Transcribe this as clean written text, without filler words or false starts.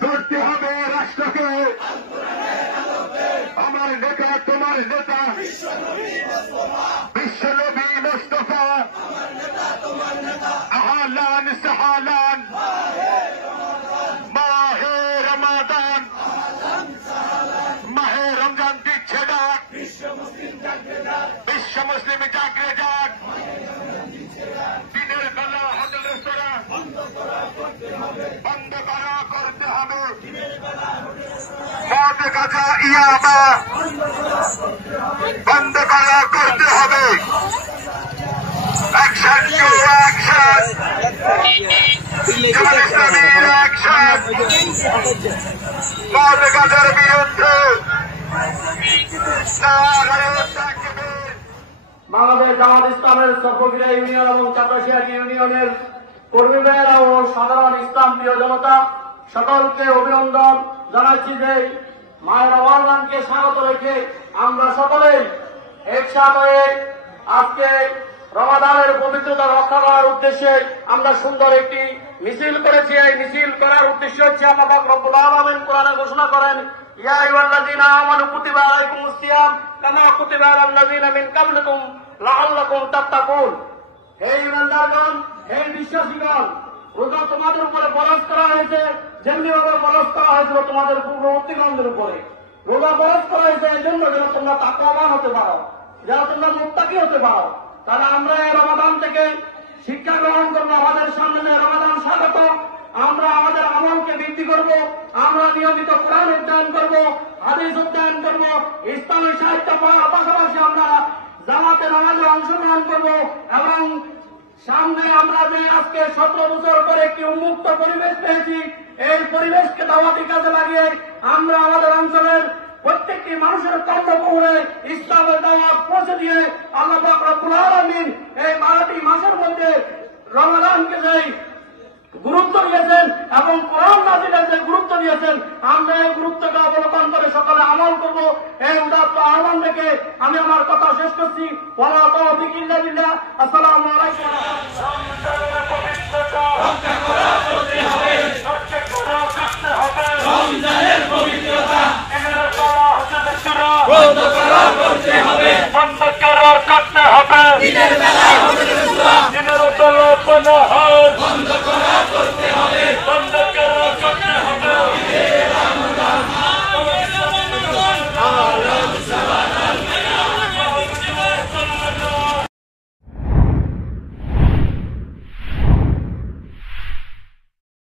ধরতে হবে রাষ্ট্রকে। আমার নেতা তোমার নেতা বিশ্বনবী মুস্তাফা আহলান সাহালান মাহে রমাদান মাহে রমজান দিচ্ছে ডাক বিশ্ব মুসলিম জাগরে যাক দিনের বেলা হোটেল রেস্তোরাঁ বন্ধ করা করতে হবে মদ গাঁজা ইয়াবা বন্ধ করা করতে হবে। অ্যাকশন টু অ্যাকশন ইসলামীর অ্যাকশন মদ গাঁজার বিরুদ্ধে বাংলাদেশ জামাত ইসলামের সর্বগিরা ইউনিয়ন এবং চাপাশিয়ার ইউনিয়নের কর্মীরা ও সাধারণ ইসলাম প্রিয় জনতা সকলকে অভিনন্দন জানাচ্ছি যে মায়ের রমাদানকে স্বাগত রেখে আমরা সকলেই একসাথে হয়ে আজকে রমাদানের পবিত্রতা রক্ষা করার উদ্দেশ্যে আমরা সুন্দর একটি মিছিল করেছি। এই মিছিল করার উদ্দেশ্য হচ্ছে আল্লাহ পাক রব্বুল আলামিন কোরআনে ঘোষণা করেন, ইয়া আইয়ুহাল্লাযীনা আমানু কুতিবা আলাইকুমুস সিয়াম কামা কুতিবা আলাল্লাযীনা মিন ক্বাবলিকুম লাআল্লাকুম তাত্তাকুন। হে ঈমানদারগণ, হে বিশ্বাসীগণ, রোজা তোমাদের উপরে ফরজ করা হয়েছে যেমনি ভাবে ফরজ করা হয়েছিল তোমাদের পূর্ববর্তীগণদের উপরে। রোজা ফরজ করা হয়েছে এই জন্য যেন তোমরা তাকওয়াবান হতে পারো, যেন তোমরা মুত্তাকি হতে পারো। তাহলে আমরা এই রমাদান থেকে শিক্ষা গ্রহণ করবো। আমাদের সামনে রমাদান স্বাগত। আমরা আমাদের আমলকে বৃদ্ধি করব। আমরা নিয়মিত কোরআন অধ্যয়ন করব, হাদিস অধ্যয়ন করব, ইসলামী সাহিত্য পড়ার পাশাপাশি আমরা জামাতে নামাজে অংশগ্রহণ করব এবং সামনে আমরা যে আজকে 17 বছর পরে একটি উন্মুক্ত পরিবেশ পেয়েছি, এই পরিবেশকে দাওয়াতি কাজে লাগিয়ে আমরা আমাদের অঞ্চলের প্রত্যেকটি মানুষের কর্ণকুহরে ইসলামের দাওয়াত পৌঁছে দিয়ে আল্লাহ পাক রব্বুল আলামিন এই 12টি মাসের মধ্যে রমাদানকে যে গুরুত্ব দিয়েছেন এবং কোরআন নাযিলের যে গুরুত্ব দিয়েছেন, আমরা এই গুরুত্বকে অবলোকন করে সকলে আমল করব। এই উদাত্ত আহ্বান রেখে আমি আমার কথা শেষ করছি। ওয়ালা তাওফিক ইল্লা বিল্লাহ। আসসালামু আলাইকুম। রমজানের পবিত্রতা বন্ধ করা করতে হবে, বন্ধ করা করতে হবে। দিনের বেলা দিনের বেলা বন্ধ করা করতে হবে।